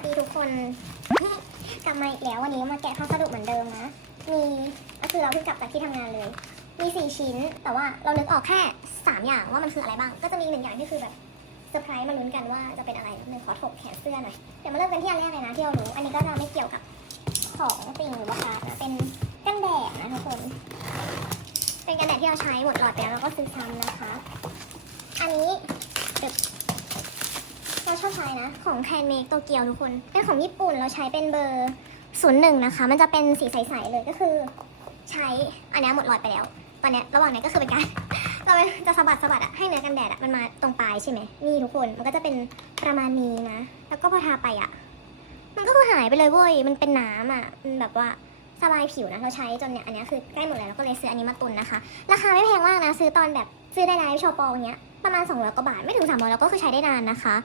สดีทุกคน กลับมาอีกแล้ววันนี้มาแกะพัสดุเหมือนเดิมนะ มีก็คือเราเพิ่งกลับจากที่ทำงานเลย มีสี่ชิ้น แต่ว่าเรานึกออกแค่สามอย่างว่ามันคืออะไรบ้าง ก็จะมีหนึ่งอย่างที่คือแบบเซอร์ไพรส์มาลุ้นกันว่าจะเป็นอะไรหนึ่งขอถกแขนเสื้อหน่อย เดี๋ยวมาเริ่มกันที่อันแรกเลยนะที่เรารู้ อันนี้ก็จะไม่เกี่ยวกับของติ่งหรือว่าการ์ดนะเป็นกันแดดนะทุกคน เป็นกันแดดที่เราใช้หมดหลอดไปแล้วเราก็ซื้อซ้ำนะคะ อันนี้ เราชอบใช้นะ ของแคนเมกโตเกียวทุกคน เป็นของญี่ปุ่นเราใช้เป็นเบอร์ศูนย์หนึ่งนะคะ มันจะเป็นสีใสๆเลยก็คือ ใช้อันนี้หมดหลอดไปแล้ว ตอนเนี้ยระหว่างนี้ก็คือเป็นการ เราจะสะบัดสะบัดอะให้เนื้อกันแดดอะมันมาตรงปลายใช่ไหมนี่ทุกคนมันก็จะเป็นประมาณนี้นะ แล้วก็พอทาไปอะมันก็คือหายไปเลยเว้ยมันเป็นน้ำอะมันแบบว่าสบายผิวนะเราใช้จนเนี่ยอันนี้คือใกล้หมดแล้วเราก็เลยซื้ออันนี้มาตุนนะคะ ราคาไม่แพงมากนะซื้อตอนแบบซื้อได้ไลฟ์ชอปองเนี้ยประมาณ200กว่าบาทไม่ถึง300แล้วก็คือใช้ได้นานนะคะ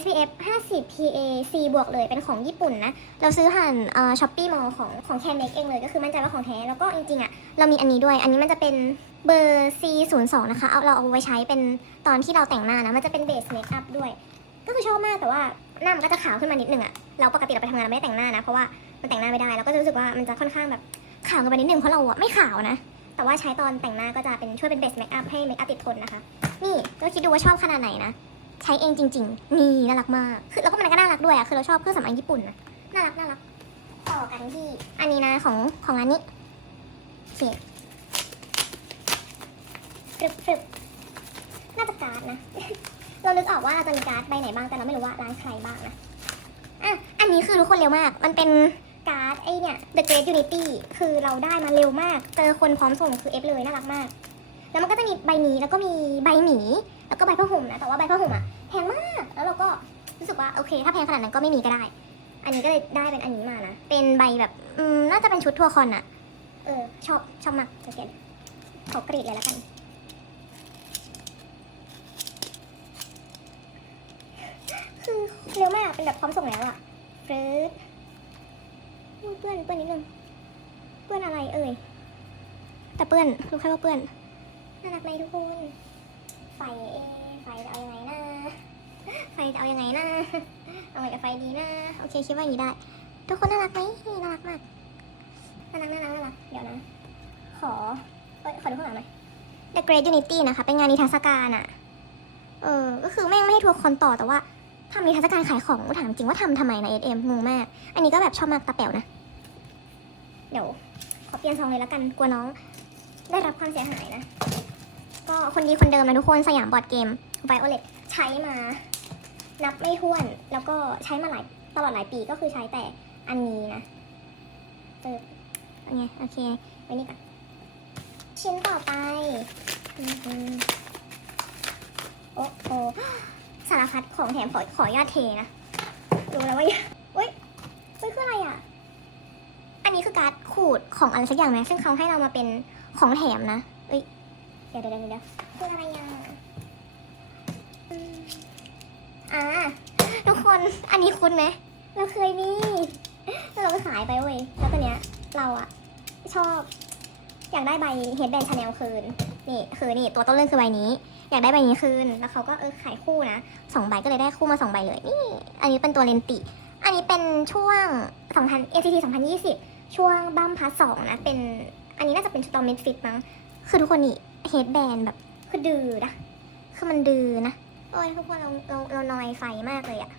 SPF 50 PA C บวกเลยเป็นของญี่ปุ่นนะ เราซื้อผ่านช้อปปี้มอลของของแคนเมกเองเลยก็คือมั่นใจว่าของแท้ แล้วก็จริงๆอะเรามีอันนี้ด้วย อันนี้มันจะเป็นเบอร์ C 0 2นะคะ เอาเราเอาไว้ใช้เป็นตอนที่เราแต่งหน้านะ มันจะเป็นเบสเมคอัพด้วย ก็คือชอบมากแต่ว่าหน้ามันก็จะขาวขึ้นมานิดนึงอะ เราปกติเราไปทำงานาไม่ได้แต่งหน้านะ เพราะว่ามันแต่งหน้าไม่ได้ เราก็จะรู้สึกว่ามันจะค่อนข้างแบบขาวกันไปนิดนึงเพราะเราอะไม่ขาวนะ แต่ว่าใช้ตอนแต่งหน้าก็จะเป็นช่วยเป็นเบสเมคอัพให้เมคอัพติดทนนะคะ นี่ก็คิดดูว่าชอบขนาดไหนนะ ใช้เองจริง ๆ นี่น่ารักมาก คือแล้วก็มันก็น่ารักด้วยอะคือเราชอบเครื่องสำอางญี่ปุ่นนะน่ารักน่ารัก ต่อกันที่ อันนี้นะของของร้านนี้เสียฟรึบฟรึบน่าจะการ์ดนะ เรานึกออกว่าเราจะมีการ์ดใบไหนบ้างแต่เราไม่รู้ว่าร้านใครบ้างนะอะอันนี้คือทุกคนเร็วมาก มันเป็นการ์ดไอเนี่ย The Great Unity คือเราได้มาเร็วมาก เจอคนพร้อมส่งคือเอฟเลยน่ารักมาก แล้วมันก็จะมีใบนี้แล้วก็มีใบหมี แล้วก็ใบผ้าห่มนะ แต่ว่าใบผ้าห่มอะแพงมาก แล้วเราก็รู้สึกว่าโอเค ถ้าแพงขนาดนั้นก็ไม่มีก็ได้ อันนี้ก็เลยได้เป็นอันนี้มานะ เป็นใบแบบอืมน่าจะเป็นชุดทัวร์คอนอะเออชอบชอบมากจะเก็ตขอกรีดเลยแล้วกัน คือเร็วมากเป็นแบบพร้อมส่งแล้วอะฟรึ๊ดเปื้อนเปื้อนนิดนึง เปื้อนอะไรเอ่ย แต่เปื้อนรู้แค่ว่าเปื้อน น่ารักไหมทุกคนไฟเอ จะเอายังไงนะไฟจะเอายังไงนะเอาไงกับไฟดีนะโอเคคิดว่าอย่างนี้ได้ ทุกคนน่ารักไหมน่ารักมากน่ารักน่ารักน่ารักเดี๋ยวนะ ขอเอ้ยขอดูข้างหลังหน่อย The Great Unity นะคะเป็นงานนิทรรศการอะเออก็คือแม่งไม่ให้ทัวร์คอนต่อแต่ว่าทำนิทรรศการขายของถามจริงว่าทำทำไมนะ SM งงมาก อันนี้ก็แบบชอบมากตาแป๋วนะ เดี๋ยวขอเปลี่ยนซองเลยล้วกันกลัวน้อง ได้รับความเสียหายนะ ก็คนดีคนเดิมนะทุกคนสยามบอร์ดเกม ไ i โอเลตใช้มา นับไม่ถ้วนแล้วก็ใช้มาหลายตลอดหลายปีก็คือใช้แต่อันนี้นะเออโอเคโอเค ไว้นี่ก่อน ชิ้นต่อไป โอ้โหสารพัดของแถมขอขออนุญาตเทนะรู้แล้วว่าอย่าเฮ้ยเฮ้ยคืออะไรอะ อันนี้คือการขูดของอะไรสักอย่างไหมซึ่งเขาให้เรามาเป็นของแถมนะเอ้ย เดี๋ยวเดี๋ยวเดี๋ยวเดี๋ยวคืออะไรอะ อ่าทุกคนอันนี้คุ้นไหมเราเคยมีแล้วเราก็ขายไปเว้ยแล้วตอนเนี้ยเราอะชอบ อยากได้ใบเฮดแบนชาแนลคืนนี่คือนี่ตัวต้นเรื่องคือใบนี้ อยากได้ใบนี้คืนแล้วเขาก็เออขายคู่นะสองใบก็เลยได้คู่มาสองใบเลยนี่ อันนี้เป็นตัวเลนติ อันนี้เป็นช่วง2000 ACT 2020 ช่วงบัมพาสองนะเป็นอันนี้น่าจะเป็นตอนมิดฟิตมั้งคือทุกคนนี่เฮดแบนแบบคือดื้อนะคือมันดื้อนะ โอ้ยทุกคนเราเราเรานอยไฟมากเลยอะ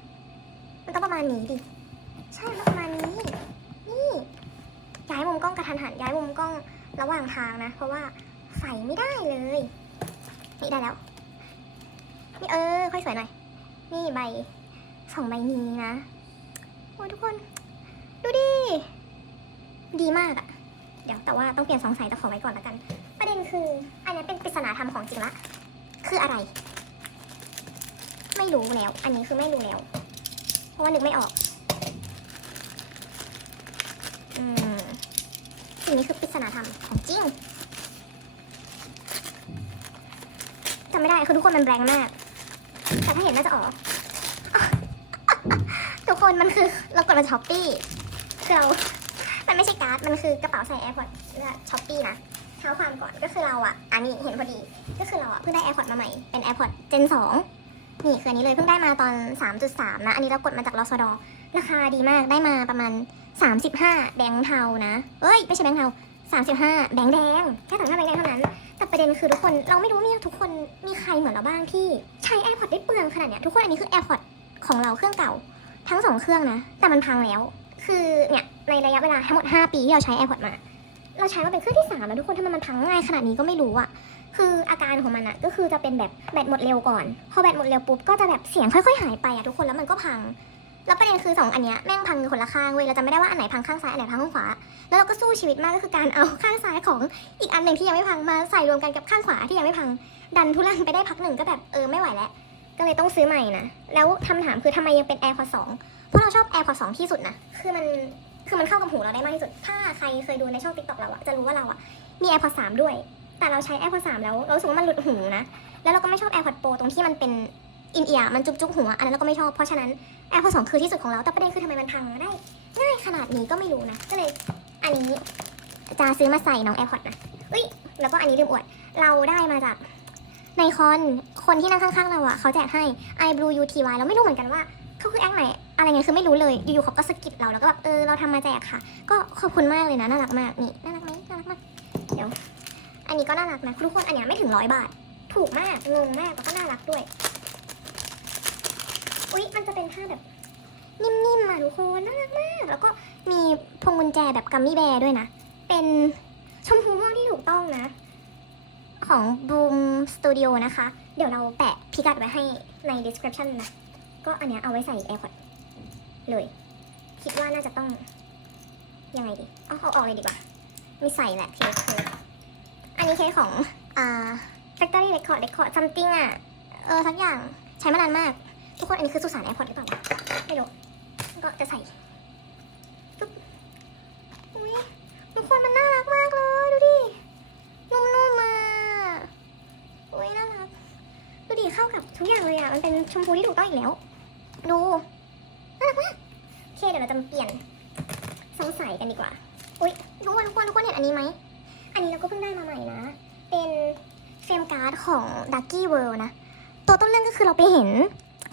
มันต้องประมาณนี้ดิ ใช่ต้องประมาณนี้ นี่ ย้ายมุมกล้องกระทันหัน ย้ายมุมกล้องระหว่างทางนะ เพราะว่าไฟไม่ได้เลย นี่ได้แล้ว นี่เออ ค่อยสวยหน่อย นี่ใบสองใบนี้นะ โอ้ยทุกคน ดูดิ ดีมากอะเดี๋ยวแต่ว่าต้องเปลี่ยนสองสายแต่ขอไว้ก่อนละกัน ประเด็นคือ อันนี้เป็นปริศนาธรรมของจริงละ คืออะไร ไม่รู้แล้ว อันนี้คือไม่รู้แล้ว เพราะว่านึกไม่ออก อืมสิ่งนี้คือปริศนาธรรมของจริงจำไม่ได้คือทุกคนมันแรงมาก แต่ถ้าเห็นน่าจะออก ทุกคนมันคือเรากดมาช้อปปี้คือเรามันไม่ใช่การ์ด มันคือกระเป๋าใส่แอร์พอร์ตช้อปปี้นะเท้าความก่อนก็คือเราอะอันนี้เห็นพอดี ก็คือเราอะเพิ่งได้ AirPods มาใหม่ เป็น AirPods Gen 2นี่ คืออันนี้เลยเพิ่งได้มาตอน 3.3 นะ อันนี้เรากดมาจากลอสดอราคาดีมากได้มาประมาณ 35 แบงค์เทานะเอ้ย ไม่ใช่แบงค์เทา35 แบงค์แดงแค่35แบงค์แดงเท่านั้น แต่ประเด็นคือทุกคนเราไม่รู้มีทุกคนมีใครเหมือนเราบ้างที่ใช้ AirPods ได้เปลืองขนาดเนี้ยทุกคนอันนี้คือ AirPods ของเราเครื่องเก่า ทั้งสองเครื่องนะ แต่มันพังแล้ว คือเนี่ยในระยะเวลาทั้งหมด 5 ปีที่เราใช้ AirPods มา เราใช้มาเป็นเครื่องที่3แล้วทุกคนทำไมมันพังง่ายขนาดนี้ก็ไม่รู้อะ คืออาการของมันอะก็คือจะเป็นแบบแบตหมดเร็วก่อน พอแบตหมดเร็วปุ๊บก็จะแบบเสียงค่อยๆหายไปอะทุกคนแล้วมันก็พัง แล้วประเด็นคือสองอันเนี้ยแม่งพังคนละข้างเว้ยเราจำไม่ได้ว่าอันไหนพังข้างซ้ายอันไหนพังข้างขวา แล้วเราก็สู้ชีวิตมากก็คือการเอาข้างซ้ายของอีกอันหนึ่งที่ยังไม่พังมาใส่รวมกันกับข้างขวาที่ยังไม่พัง ดันทุลังไปได้พักหนึ่งก็แบบเออไม่ไหวแล้วก็เลยต้องซื้อใหม่นะ แล้วคำถามคือทำไมยังเป็น AirPods 2 เพราะเราชอบ AirPods 2 ที่สุดนะ คือมัน คือมันเข้ากับหูเราได้มากที่สุด ถ้าใครเคยดูในช่อง TikTok เราอะจะรู้ว่าเราอะมี AirPods 3 ด้วย แต่เราใช้ AirPods 3 แล้วเรารู้สึกว่ามันหลุดหูนะ แล้วเราก็ไม่ชอบ AirPods Pro ตรงที่มันเป็นอินเอียร์มันจุกจุกหัวอันนั้นเราก็ไม่ชอบ เพราะฉะนั้น AirPods 2 คือที่สุดของเรา แต่ประเด็นคือทำไมมันพังได้ง่ายขนาดนี้ก็ไม่รู้นะ ก็เลยอันนี้จะซื้อมาใส่น้อง AirPods นะอุ้ยแล้วก็อันนี้ลืมอวด เราได้มาจากในคอนคนที่นั่งข้างๆเราอะเขาแจกให้ i blue UTY เราไม่รู้เหมือนกันว่าเขาคือแอคไหนอะไรเงี้ยคือไม่รู้เลยอยู่ๆเขาก็สกิดเราแล้วก็แบบเออเราทำมาแจกค่ะ ก็ขอบคุณมากเลยนะน่ารักมากนี่น่ารักไหมน่ารักมากเดี๋ยว อันนี้ก็น่ารักนะทุกคนอันเนี้ยไม่ถึงร้อยบาท ถูกมาก งงมากแล้วก็น่ารักด้วย อุ๊ย มันจะเป็นผ้าแบบ นิ่มๆมาทุกคนน่ารักมาก แล้วก็มีพวงกุญแจแบบกัมมี่แบร์ด้วยนะ เป็นชมพูม่วงที่ถูกต้องนะ ของ Boom Studio นะคะ เดี๋ยวเราแปะพิกัดไว้ให้ใน description นะ ก็อันเนี้ยเอาไว้ใส่ AirPods เลย คิดว่าน่าจะต้องยังไงดี เอาเอาออกเลยดีกว่า มีใส่แหละเคสเคส อันนี้เคสของอ่า Factory Record Record something อะ เออสักอย่างใช้มานานมาก ทุกคนอันนี้คือสุสาน AirPods หรือเปล่านะไม่รู้ก็จะใส่ปึ๊บอุ้ยทุกคนมันน่ารักมากเลย ดูดินุ่มๆมาอุ้ยน่ารัก ดูดิเข้ากับทุกอย่างเลยอะ มันเป็นชมพูที่ถูกต้องอีกแล้ว ดูน่ารักมากโอเคเดี๋ยวเราจะเปลี่ยนทรงใส่กันดีกว่าอุ้ยทุกคนทุกคนทุกคนเห็นอันนี้ไหม อันนี้เราก็เพิ่งได้มาใหม่นะ เป็นเฟรมการ์ดของ Ducky World นะ ตัวต้นเรื่องก็คือเราไปเห็น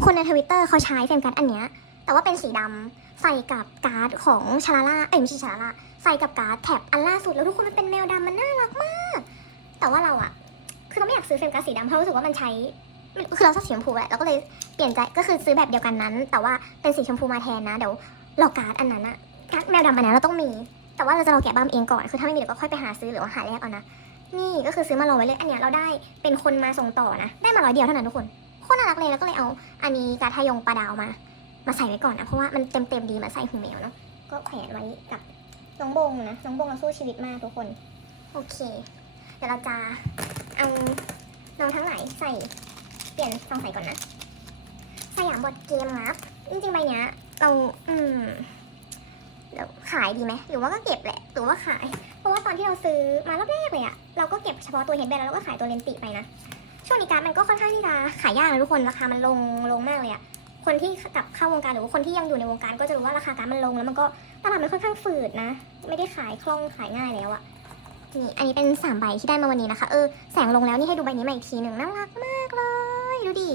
คนในทวิตเตอร์เขาใช้เฟรมการ์ดอันเนี้ย แต่ว่าเป็นสีดำใส่กับการ์ดของชาลาล่า เอ้ยไม่ใช่ชาลาล่า ใส่กับการ์ดแท็บอันล่าสุดแล้วทุกคนมันเป็นแมวดำมันน่ารักมาก แต่ว่าเราอะคือเราไม่อยากซื้อเฟรมการ์ดสีดำเพราะรู้สึกว่ามันใช้มันคือเราชอบสีชมพูแหละเราก็เลยเปลี่ยนใจก็คือซื้อแบบเดียวกันนั้น แต่ว่าเป็นสีชมพูมาแทนนะ เดี๋ยวรอการ์ดอันนั้นอะการ์ดแมวดำอันนั้นเราต้องมี แต่ว่าเราจะรองแกะบ้ามเองก่อน คือถ้าไม่มีเดี๋ยวก็ค่อยไปหาซื้อหรือว่าหาแลกเอานะ นี่ก็คือซื้อมารองไว้เลย อันเนี้ยเราได้เป็นคนมาส่งต่อนะ ได้มาร้อยเดียวเท่านั้นทุกคน โคตรน่ารักเลยแล้วก็เลยเอาอันนี้การทายงปลาดาวมา มาใส่ไว้ก่อนนะ เพราะว่ามันเต็มเต็มดีมาใส่หูแมวเนาะ ก็แขวนไว้กับน้องบงนะ น้องบงเราสู้ชีวิตมากทุกคน โอเค เดี๋ยวเราจะเอาน้องทั้งหลายใส่เปลี่ยนซองใส่ก่อนนะ สยามบอร์ดเกมครับ จริงๆใบเนี้ยเรา อืม เดี๋ยวขายดีไหมหรือว่าก็เก็บแหละหรือว่าขาย เพราะว่าตอนที่เราซื้อมารอบแรกเลยอะเราก็เก็บเฉพาะตัวเฮดแบนแล้วเราก็ขายตัวเลนติไปนะ ช่วงนี้การดมันก็ค่อนข้างที่จะขายยากนะทุกคนราคามันลงลงมากเลยอะคนที่กลับเข้าวงการหรือว่าคนที่ยังอยู่ในวงการก็จะรู้ว่าราคาการดมันลงแล้วมันก็ตลาดมันค่อนข้างฝืดนะ ไม่ได้ขายคล่องขายง่ายแล้วอะนี่อันนี้เป็นสามใบที่ได้มาวันนี้นะคะ เออแสงลงแล้วนี่ให้ดูใบนี้มาอีกทีหนึ่งน่ารักมากเลย ดูดิ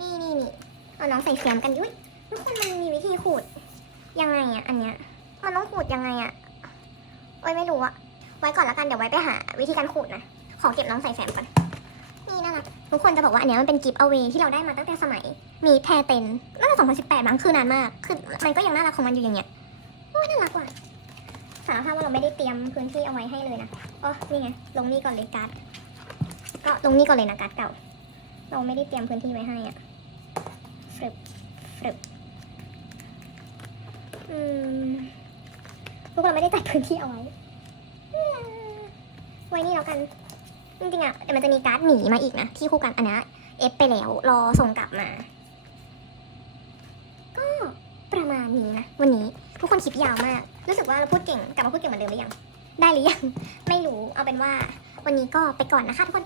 นี่นี่นี่เอาน้องใส่เฟียมกันยุ้ยทุกคนมันมีวิธีขูด ยังไงอะอันเนี้ย มันต้องขูดยังไงอะโอ้ยไม่รู้อะไว้ก่อนละกันเดี๋ยวไว้ไปหา วิธีการขูดนะ ขอเก็บน้องใส่แฟมก่อน นี่น่ารักทุกคนจะบอกว่าอันเนี้ยมันเป็นกิฟต์เอาเวที่เราได้มาตั้งแต่สมัย มีแทเต็นน่าจะ2018มั้งคือนานมาก คือมันก็ยังน่ารักของมันอยู่อย่างเงี้ยโอ้ยน่ารักว่ะสารภาพว่าเราไม่ได้เตรียมพื้นที่เอาไว้ให้เลยนะอ๋อนี่ไง ลงนี่ก่อนเลยการ์ดก็ลงนี่ก่อนเลยนะการ์ดเก่า เราไม่ได้เตรียมพื้นที่ไว้ให้อะฟรึบฟรึบ อืมพวกเราไม่ได้จัดพื้นที่เอาไว้ไว้นี่แล้วกันจริงๆอะเดี๋ยวมันจะมีการ์ดหนีมาอีกนะที่คู่กันอันนี้เอฟไปแล้วรอส่งกลับมา ก็ประมาณนี้นะวันนี้ทุกคนคลิปยาวมาก รู้สึกว่าเราพูดเก่งกลับมาพูดเก่งเหมือนเดิมหรือยังได้หรือยังไม่รู้เอาเป็นว่า วันนี้ก็ไปก่อนนะคะทุกคน